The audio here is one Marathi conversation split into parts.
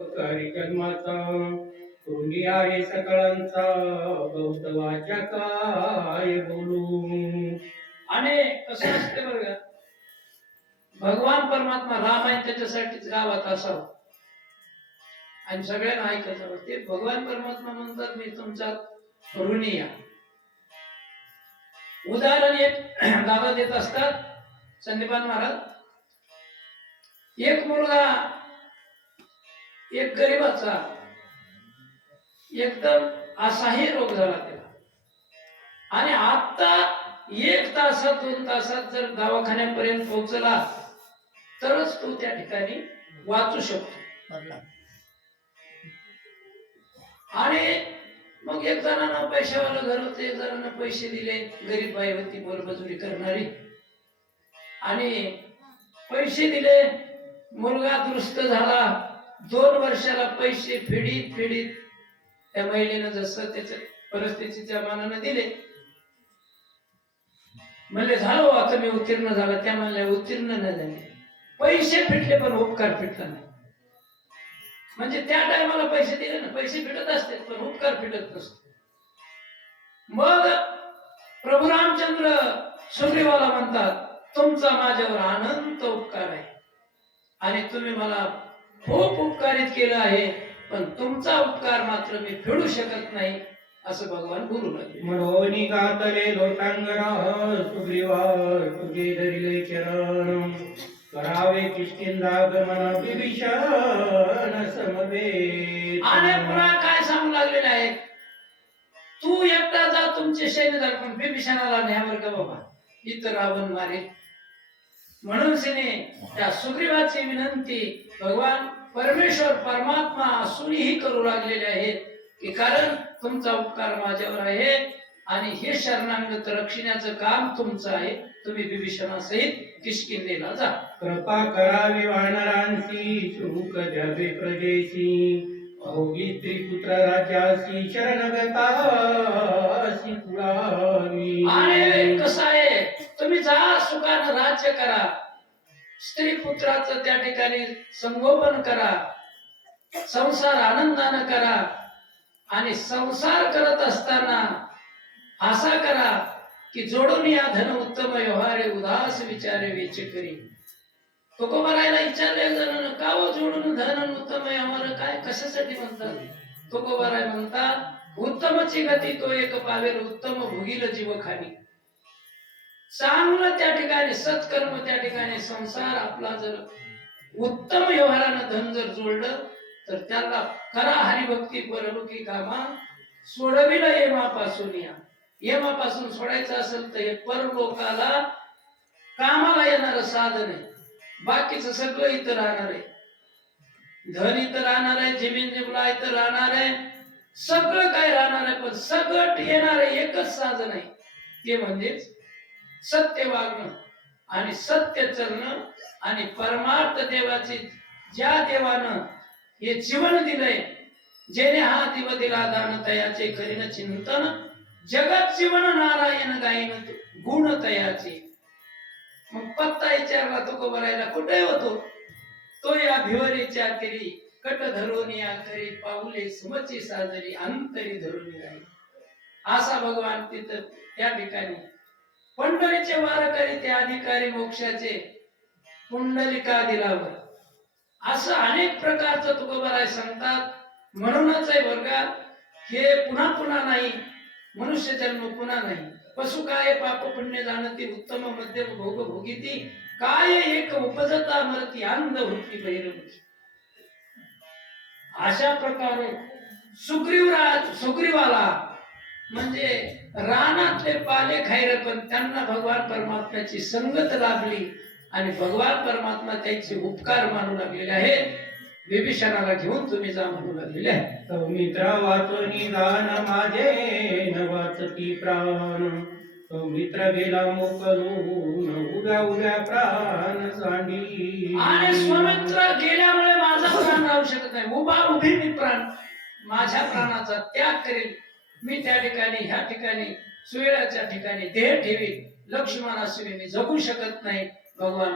कारी जन्माचा तोंडी आहे सकळांचा गौत वाचा काय बोलू आणि कसं असते बरं का? भगवान परमात्मा रामायण त्याच्यासाठीच गावात असावं. आणि सगळ्यांना ऐकायचं ते भगवान परमात्मा म्हणतात मी तुमचा ऋणी या उदाहरण एक दादा देत असतात संदीपान महाराज. एक मुलगा एक गरीबाचा एकदम असाही रोग झाला त्याला. आणि आता एक तासात दोन तासात जर दवाखान्यापर्यंत पोहोचला तरच तो त्या ठिकाणी वाचू शकतो. आणि मग एक जणांना पैशावाला घर होते एक जणांना पैसे दिले गरीब बाई होती मोलमजुरी करणारी. आणि पैसे दिले मुलगा दुरुस्त झाला दोन वर्षाला पैसे फेडीत फेडीत त्या महिलेनं जसं त्याच्या परिस्थितीच्या मानानं दिले. म्हणले झालो हो, आता मी उत्तीर्ण झाला. त्या म्हणल्या उत्तीर्ण नाही झाले. पैसे फिटले पण उपकार फिटला नाही. म्हणजे त्या टायमाला पैसे दिले ना पैसे फिटत असते पण उपकार फिटत नसतो. मग प्रभू रामचंद्र सुग्रीवाला म्हणतात तुमचा माझ्यावर अनंत उपकार आहे. आणि तुम्ही मला खूप उपकारित केलं आहे पण तुमचा उपकार मात्र मी फेडू शकत नाही असं भगवान बोलू लागले. म्हणून गातले लोटांगरा सुग्रीवा तुझे धरिले चरण. करावे किष्किंदागमन विभीषण समवेत. आणि पुन्हा काय सांगू लागलेले आहे? तू एकटा जा तुमचे सैन्य पण बिभीषणाला न्यावर का बाबा. इतर रावण मारे म्हणून सिने त्या सुग्रीवाची विनंती भगवान परमेश्वर परमात्मा असूनही करू लागलेले आहेत. की कारण तुमचा उपकार माझ्यावर आहे आणि हे शरणांगत रक्षण्याचं काम तुमचं आहे. तुम्ही बिभीषणासहित किष्किंदेला जा. कृपा करावी वानरांसी सुख द्यावे प्रजेशी. अहोगी त्रिपुत्र राजासी शरणगतासी तुळावी आणि कसं आहे? तुम्ही जा सुखानं राज्य करा. स्त्री पुत्राच त्या ठिकाणी संगोपन करा. संसार आनंदानं करा. आणि संसार करत असताना असा करा की जोडून या धन उत्तम व्यवहारे उदास विचारे वेचे करी. तुकोबारायला विचारले जण का हो जोडून धन उत्तम व्यवहार काय कशासाठी म्हणतात? तुकोबाराय म्हणतात उत्तमची गती तो एक पावेल उत्तम भोगील जीव खाणी चांगलं त्या ठिकाणी सत्कर्म त्या ठिकाणी संसार आपला जर उत्तम व्यवहारानं धन जर जोडलं तर त्याला करा हरिभक्ती परलोकी कामा सोडविलं येमापासून या. येमापासून सोडायचं असेल तर हे परलोकाला कामाला येणार साधन आहे. बाकीचं सगळं इथं राहणार आहे. धन इथं राहणार आहे जमीन जिमला इथं राहणार आहे. सगळं काय राहणार आहे पण सगळं येणार आहे एकच साधन आहे. ते म्हणजेच सत्य वागणं आणि सत्य चरणं आणि परमार्थ देवाचे ज्या देवानं हे जीवन दिलंय जेणे हा दिव दिला दान तयाचे करीन चिंतन जगत जीवन नारायण गायन गुण तयाचे. मग पत्ता विचारला तो कोबरायला कुठे होतो तो? या भिवरीच्या केली कट धरून या करी पाऊले समची साजरी अंतरी धरून राही असा भगवान तिथं त्या ठिकाणी पंढरीचे वारकरी ते अधिकारी मोक्षाचे पुंडलिका दिलावर. असं अनेक प्रकारचं तुकोबाराय सांगतात. म्हणूनच आहे वर्गा हे पुन्हा पुन्हा नाही मनुष्य जन्म पुन्हा नाही. पशु काय पाप पुण्य जाणती उत्तम मध्यम भोग भोगिती काय एक उपजता मरती अंध होती बहिरमुखी. अशा प्रकारे सुग्रीवराज सुग्रीवाला म्हणजे रानातले पाले खायरे पण त्यांना भगवान परमात्म्याची संगत लाभली आणि भगवान परमात्मा त्यांचे उपकार मानू लागलेले आहेत. विभीषणाला घेऊन तुम्ही जा म्हणू लागलेले आहे सौमित्रा वाचनी दान माझे न वाचती प्राण. सौमित्र गेला मोकलून उड्या उड्या प्राण सांडी. आणि स्वमित्र गेल्यामुळे माझा प्राण राहू शकत नाही. उभा उभी मी प्राण माझ्या प्राणाचा त्याग करेल. मी त्या ठिकाणी ह्या ठिकाणी सुवेळाच्या ठिकाणी देह ठेवील लक्ष्मणाशिवाय मी जगू शकत नाही. भगवान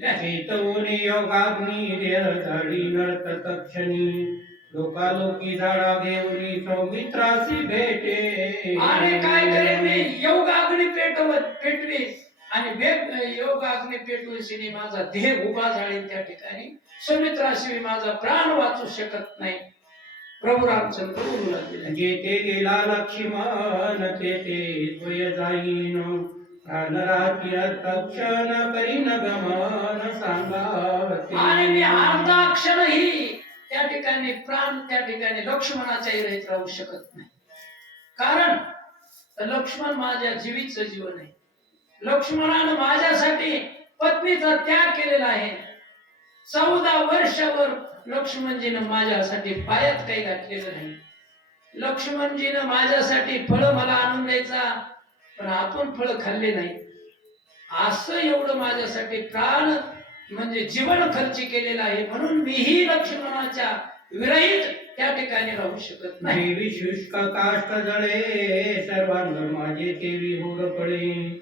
चेतवने योगाग्नी देह झाडी नर्त तक्षणी. लोकालोकी झाडा घेऊनी सौमित्रासी भेटे. आणि काय करेन मी? योग अग्नी पेटवत पेटवी आणि वेग योग अग्नी पेटवून माझा देह उभा झालेल त्या ठिकाणी सुमित्राशिवाय माझा प्राण वाचू शकत नाही. प्रभू रामचंद्र बोलू लागले. जेथे गेला लक्ष्मण तेथे स्वय जाईन. प्राणराती तक्षण करीन गमन सांगावते. आणि मी अर्धा क्षणही त्या ठिकाणी प्राण त्या ठिकाणी लक्ष्मणाच्या रहित राहू शकत नाही. कारण लक्ष्मण माझ्या जीवीचं जीवन आहे. लक्ष्मणानं माझ्यासाठी पत्नीचा त्याग केलेला आहे. चौदा वर्षावर लक्ष्मणजीनं माझ्यासाठी पायात काही घातलेलं नाही. लक्ष्मणजीनं माझ्यासाठी फळ मला आणून द्यायचा पण आपण फळ खाल्ले नाही. असं एवढं माझ्यासाठी प्राण म्हणजे जीवन खर्ची केलेलं आहे. म्हणून मीही लक्ष्मणाच्या विरहित त्या ठिकाणी राहू शकत नाही. देवी शुष्क काष्ट जळे सर्वांग माझे ते विहोर पडे.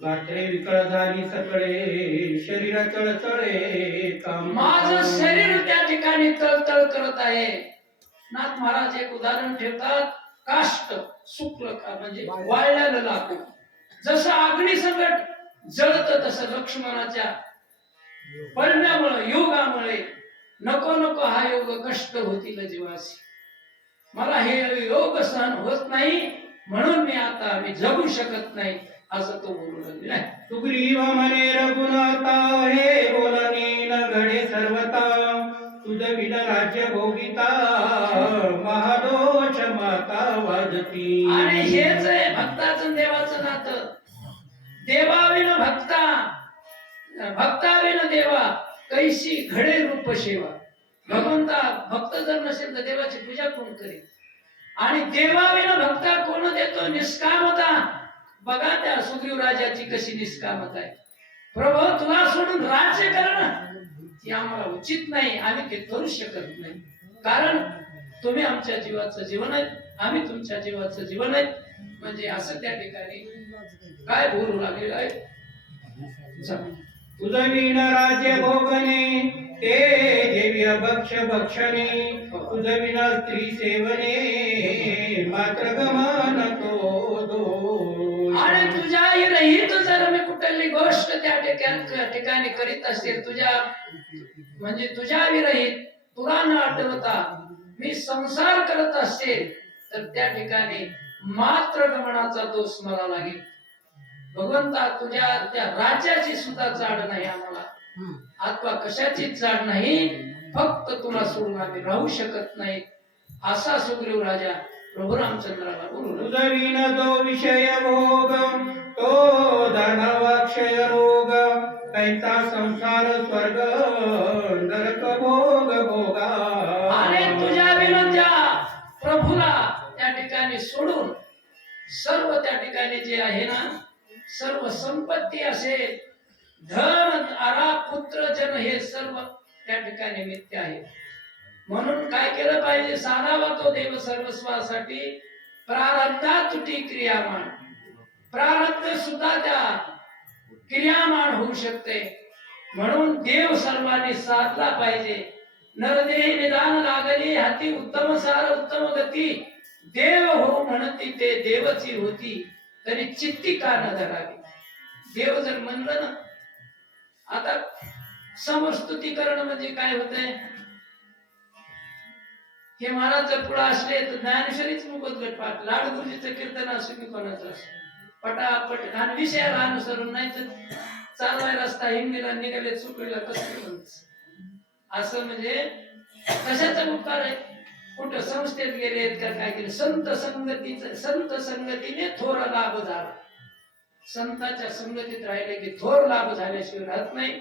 गाठे विकळ झाली सकळे शरीर चळचळे माझं शरीर त्या ठिकाणी तळतळ करत आहे. नाथ महाराज एक उदाहरण ठेवतात काष्ट शुक्ल का म्हणजे वाळलेलं लाकूड. जसं अग्निसकट जळत तसं लक्ष्मणाच्या पडण्यामुळे योगामुळे नको नको हा योग कष्ट होतील जीवासी मला हे योग सहन होत नाही म्हणून मी आता मी जगू शकत नाही. असं तो बोलू लागला सुग्रीव म्हणे रघुनाथा हे बोलणे न घडे सर्वता तुझ विन राज्य भोगिता महादोष माता वाजती. आणि हेच आहे भक्ताचं देवाचं नातं. देवाविन भक्ता भक्ताविन देवा कैशी घडे रूप सेवा. भगवंता भक्त जर नसेल तर देवाची पूजा कोण करेल? आणि देवाविन भक्ता कोण देतो? निष्कामता. बघा त्या सुग्रीव राजाची कशी निष्कामत आहे. प्रभू तुला सोडून राज्य करणं ती आम्हाला उचित नाही. आम्ही ते करू शकत नाही. कारण तुम्ही आमच्या जीवाचं जीवन आहे आम्ही तुमच्या जीवाचं जीवन आहे म्हणजे असं त्या ठिकाणी काय बोलू लागलेलं आहे? चला. तुझ राज्य भोगणे ते देवी भक्ष भक्षणे. तुझ विन स्त्री सेवने मात्र गमन तो कुठली गोष्ट त्या ठिकाणी करीत असेल तुझ्या म्हणजे तुझ्या विरहित तुला न आठवता मी संसार करत असेल तर त्या ठिकाणी मात्र गमनाचा दोष मला लागेल. भगवंता तुझ्या त्या राज्याची सुद्धा जाड नाही आम्हाला. अथवा कशाचीच जाड नाही फक्त तुला सोडून आम्ही राहू शकत नाही. असा सुग्रीव राजा प्रभू रामचंद्राला जो विषय भोग तो धनवाक्षय रोग कैसा संसार स्वर्ग नरक भोग भोगा आणि तुझ्या विनंत्या प्रभूला त्या ठिकाणी सोडून सर्व त्या ठिकाणी जे आहे ना सर्व संपत्ती असेल धन आरा पुत्र जन हे सर्व त्या ठिकाणी मिथ्य आहे. म्हणून काय केलं पाहिजे? साधावा तो देव सर्वस्वासाठी प्रारब्धा तुटी क्रियामान प्रारब्ध सुद्धा त्या क्रियामान होऊ शकते. म्हणून देव सर्वांनी साधला पाहिजे. नरदेही निदान लागली हाती उत्तम सार उत्तम गती. देव हो म्हणती ते देवची होती तरी चित्ती का न धरावी देव जर म्हणलं ना आता समस्तुतीकरण म्हणजे काय होतंय? हे महाराज जर पुढे असले तर ज्ञानेश्वरीच मुकत पाठ लाड गुरुजीचं कीर्तन असू की कोणाचं असो. पटापट आणि विषयाला अनुसरून नाही तर चालवाय रस्ता हिंदीला निघाले चुकलेला कसं असं म्हणजे कशाचा उपकार आहे? कुठं संस्थेत गेलेत का काय केलं? संत संगतीचं संत संगतीने थोर लाभ झाला. संताच्या संगतीत राहिले की थोर लाभ झाल्याशिवाय राहत नाही.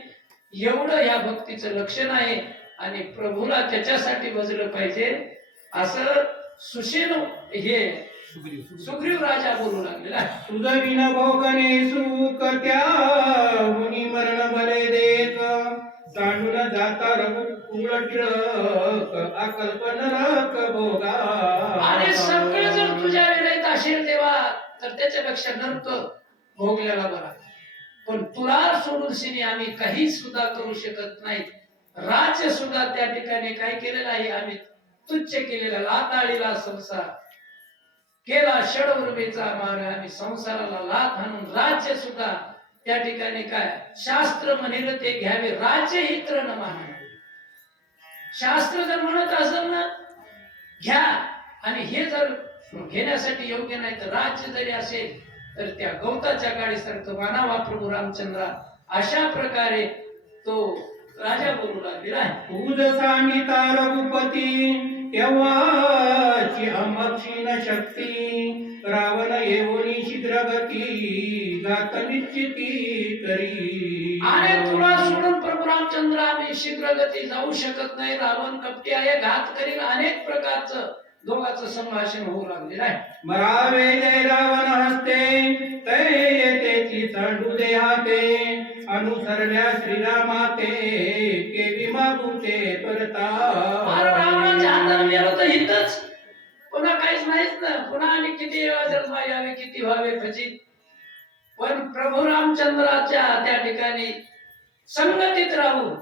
एवढं या भक्तीचं लक्षण आहे आणि प्रभूला त्याच्यासाठी बजलं पाहिजे. असं सुशील हे सुग्रीव राजा बोलू लागलेला आहे. तुझ विन भोगणे सुख त्या मुनी मरण बले देत सांडून जाता अकल्पन रक भोगा. आणि सगळं जर तुझ्या विरहित असेल देवा तर त्याच्यापेक्षा नरक भोगलेला बरा. पण तुला सोडून सिने आम्ही काही सुद्धा करू शकत नाही राज्य सुद्धा त्या ठिकाणी काय केलेलं आहे. आम्ही तुच्छ केलेला लाताळीला संसार केला षडवृमेचा मार आम्ही संसाराला लाथ हाणून राज्य सुद्धा त्या ठिकाणी काय? शास्त्र म्हणेल ते घ्यावे राज्य हित्र न शास्त्र जर म्हणत असेल ना घ्या. आणि हे जर घेण्यासाठी योग्य नाही तर राज्य जरी असेल तर त्या गवताच्या गाडीसारखं मानावा प्रभू रामचंद्रा अशा प्रकारे तो राजा बोलू लागलेला तुझ सांगिता रघुपती तेव्हाची अमक्षीण शक्ती रावण येऊनी शीघ्र गती निश्चिती करी. आणि तुला सोडून प्रभू रामचंद्र आम्ही शीघ्र गती जाऊ शकत नाही रावण कपटी आहे घात करील अनेक प्रकारचं दोघांचं संभाषण होऊ लागलेलं आहे मरावे रावण हस्ते तै येतेची चांडू दे हाते. अनुसरल्या श्रीरामाते केवी मागुते परता रावणाच्या मेलो तर हितच. पुन्हा काहीच नाहीच ना. पुन्हा आणि किती जन्म यावे किती व्हावे खचित. पण प्रभू रामचंद्राच्या त्या ठिकाणी संगतीत राहून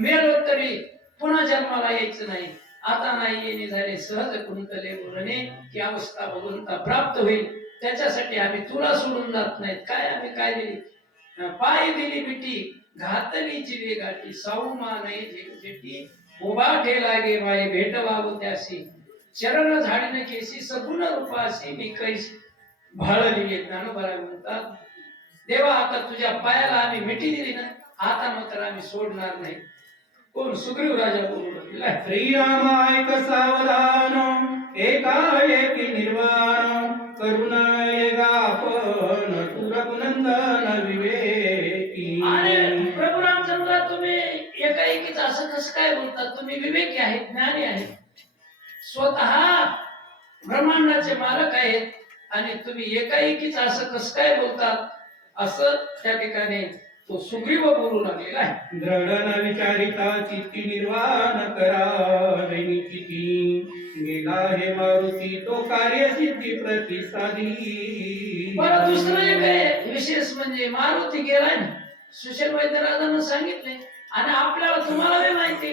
मेलो तरी पुन्हा जन्माला यायचं नाही. आता नाही येणे झाले सहज कुंतले बोलणे ही अवस्था भगवंता प्राप्त होईल. त्याच्यासाठी आम्ही तुला सोडून जात नाहीत. काय आम्ही काय दिली? पाय दिली मिठी घातली चिवे गाठी साऊमा नाही उभा ठेला गे माये भेटवावं त्यासी. चरण झाडीने केसी सगुण रूपासी मी कैस. भाळली ज्ञानोबरा म्हणतात देवा आता तुझ्या पायाला आम्ही मिठी दिली ना आता मात्र आम्ही सोडणार नाही. कोण सुग्रीव राजा बोलला श्रीराम ऐक सावधान एकाएकी निर्वाण करुण आपण तू रघुनंदन विवेकी. आणि प्रभू रामचंद्र तुम्ही एकाएकीच असं कसं काय बोलतात? तुम्ही विवेकी आहेत ज्ञानी आहेत. स्वतः ब्रह्मांडाचे मालक आहेत आणि तुम्ही एकाएकीच असं कसं काय बोलतात? असं त्या ठिकाणी तो सुग्रीव बोलू लागलेला आहे. दृढ न विचारिता चित्ती निर्वाण करा. चिती गेला हे मारुती तो कार्य सिद्धी प्रतिसादी. बरं दुसरं एक आहे विशेष म्हणजे मारुती गेलाय ना सुशील वैद्यराजानं सांगितले आणि आपल्याला तुम्हाला बी माहिती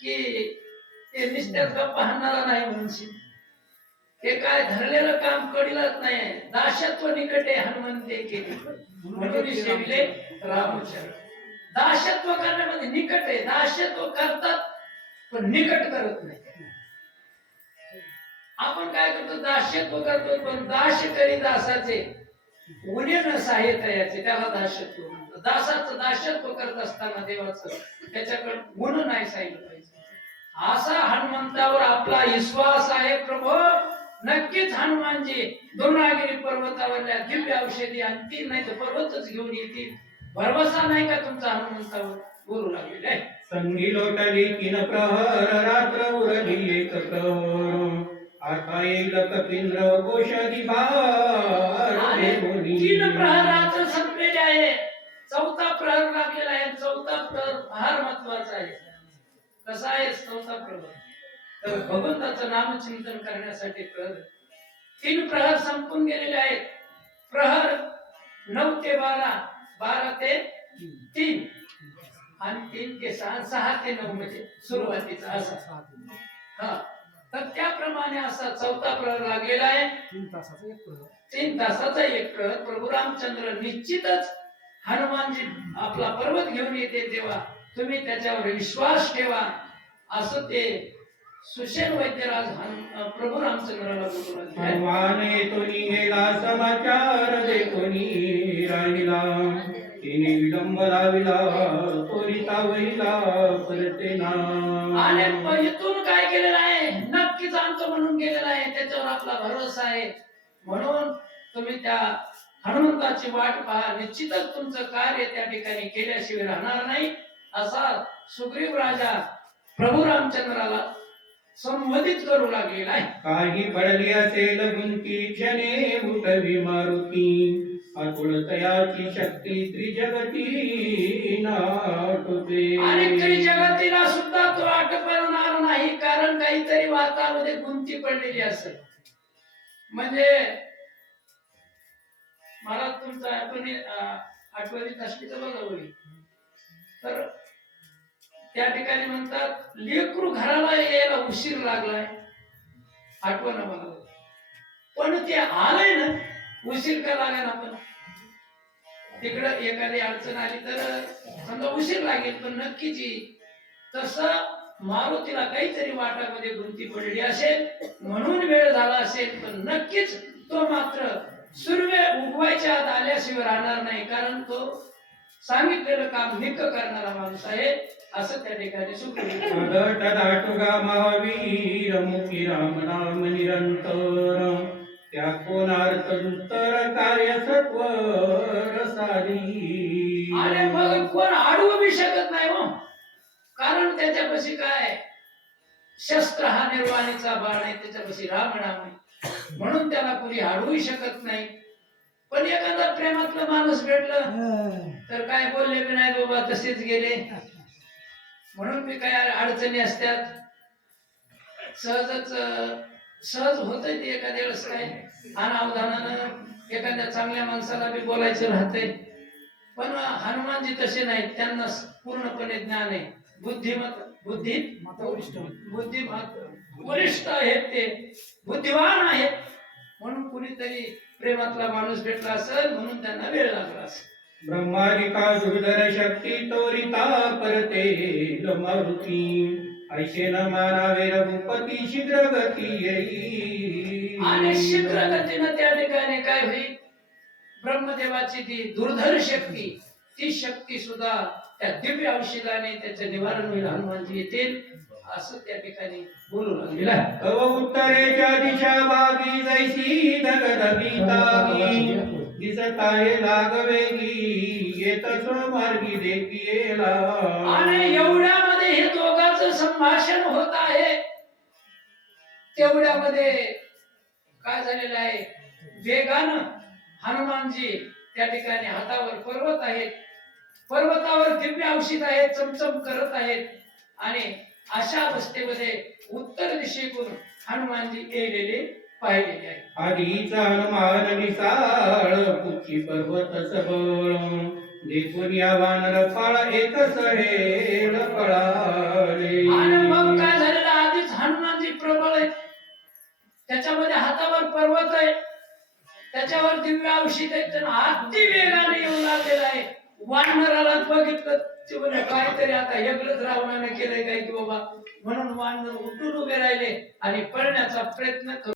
की ते निस्त्यात गप्पा हाणणारा नाही म्हणून ते काय धरलेलं काम कडीलाच नाही. दाशत्व निकटे हनुमंते केले. म्हणून सेविले रामचंद्र. दाशत्व करण्यामध्ये निकट आहे. दासत्व करतात पण निकट करत नाही. आपण काय करतो? दास्यत्व करतो पण दाश करी दासाचे उणे न साहित्याचे त्याला दास्यत्व म्हणतात. दासाचं दास्यत्व करत असताना देवाचं त्याच्याकडे गुण नाही सांगितलं पाहिजे. असा हनुमंतावर आपला विश्वास आहे प्रभू. नक्कीच हनुमानजी दोनागिरी पर्वतावरल्या दिव्य औषधी आणतील नाही तर पर्वतच घेऊन येतील. भरवसा नाही का तुमचा हनुमंतावर? बोलू लागलेला आहे संगी लोटली तीन प्रहर रात्र उरली एक प्रहर आता येईल कपिंद्र गोषधी भार. तीन प्रहरात संपलेले आहे. चौथा प्रहर लागलेला आहे. चौथा प्रहर फार महत्त्वाचा आहे. कसा आहे चौथा प्रहर? तर भगवंताचं नामचिंतन करण्यासाठी प्रहर. तीन प्रहर संपून गेलेले आहेत. प्रहर नऊ ते बारा. बारा ते तीन. आणि तीन ते सहा सहा ते नऊ म्हणजे सुरुवातीचा असा. हा. तर त्याप्रमाणे असा चौथा प्रहर लागलेला आहे. तीन तासाचा एक प्रहर. प्रभू रामचंद्र निश्चितच हनुमानजी आपला पर्वत घेऊन येते तेव्हा. तुम्ही त्याच्यावर विश्वास ठेवा. असं ते सुशेन वैद्यराज हनु- प्रभू रामचंद्राला बोलू लागले आहेत. हनुमान येतो निघेला समाचार देखोनी राहिला. तिने विलंब लाविला त्वरिता वहिला परते ना आणि इथून काय केलेलं आहे? नक्कीच आणतो म्हणून गेलेला आहे. त्याच्यावर आपला भरोसा आहे. म्हणून तुम्ही त्या हनुमंताची वाट पहा. निश्चितच तुमचं कार्य त्या ठिकाणी केल्याशिवाय राहणार नाही. असा सुग्रीव राजा प्रभू रामचंद्राला संबोधित करू लागलेला आहे काही पडली असेल गुंती क्षणे उठवी मारुती. आकुळ तयाची शक्ती त्रिजगती नाटते. आणि त्रिजगतीला सुद्धा तो आटपणार नाही कारण काहीतरी वातामध्ये गुंती पडलेली असेल. म्हणजे मला तुमचा आपण आठवणीत असली तर बघा तर त्या ठिकाणी म्हणतात लेकरू घराला यायला उशीर लागलाय. आठवण मला. पण ते आलंय ना उशीर का लागेल आपण तिकडं एखादी अडचण आली तर समजा उशीर लागेल पण नक्कीच तसं मारुतीला काहीतरी वाटामध्ये गुंती पडली असेल म्हणून वेळ झाला असेल पण नक्कीच तो मात्र सूर्य उगवायच्या आत आल्याशिवाय राहणार नाही कारण तो सांगितलेलं काम निक करणारा माणूस आहे. असं त्या ठिकाणी महावीर मुखी राम नाम निरंतर. त्या कोणार्थ दुस्तर कार्य सत्वर सारी आणि मग कोण अडवू बी शकत नाही हो. कारण त्याच्यापाशी काय? शस्त्र हा निर्वाणीचा बाण आहे त्याच्यापाशी राम नाम आहे. म्हणून त्याला कोणी अडवू शकत नाही. पण एखादा प्रेमातला माणूस भेटलं तर काय बोलले बी नाही बाबा तसेच गेले. म्हणून मी काय अडचणी असतात? सहजच सहज होत ते एखाद्या वेळेस काय? अनावधानानं एखाद्या चांगल्या माणसाला बी बोलायचं राहतंय. पण हनुमानजी तसे नाहीत. त्यांना पूर्णपणे ज्ञान आहे. बुद्धिमत बुद्धी बुद्धिमत वरिष्ठ आहेत ते. बुद्धिवान आहेत. म्हणून कुणीतरी प्रेमातला माणूस भेटला असेल म्हणून त्यांना वेळ लागला असेल. ब्रह्मारिका दुर्धर शक्ती तोरिता परते मारुती ऐशे न मानावे रघुपती शीघ्र गती येई आणि शीघ्र गतीनं त्या ठिकाणी काय होईल? ब्रह्मदेवाची ती दुर्धर शक्ती ती शक्ती सुद्धा त्या दिव्य औषधाने त्याचं निवारण होईल हनुमानजी येतील असं त्या ठिकाणी बोलू लागलेलं उत्तरेच्या दिशा भागी जैसी धगधगीतागी. दिसताये लागवेगी येतच मार्गी देखी आणि एवढ्यामध्ये हे दोघांचं संभाषण होत आहे. तेवढ्यामध्ये काय झालेलं आहे? वेगानं हनुमानजी त्या ठिकाणी हातावर पर्वत आहेत. पर्वतावर दिव्य औषध आहेत चमचम करत आहेत. आणि अशा अवस्थेमध्ये उत्तर दिशेकडून हनुमानजी येलेले पाहिलेले आहे. आधीच हनुमान निसाळ पुची पर्वत सबळ. देखून या वानर फळ एक सहेल पळाले. आणि मग काय झालेलं? आधीच हनुमानजी प्रबळ आहे. त्याच्यामध्ये हातावर पर्वत आहे. त्याच्यावर दिव्य औषध आहे. तर अति वेगाने येऊ लागलेला आहे. वानराला बघितलं ते म्हणे काहीतरी आता वेगळंच रावणाने केलंय काय की बाबा? म्हणून वानर उठून उभे राहिले आणि पळण्याचा प्रयत्न करू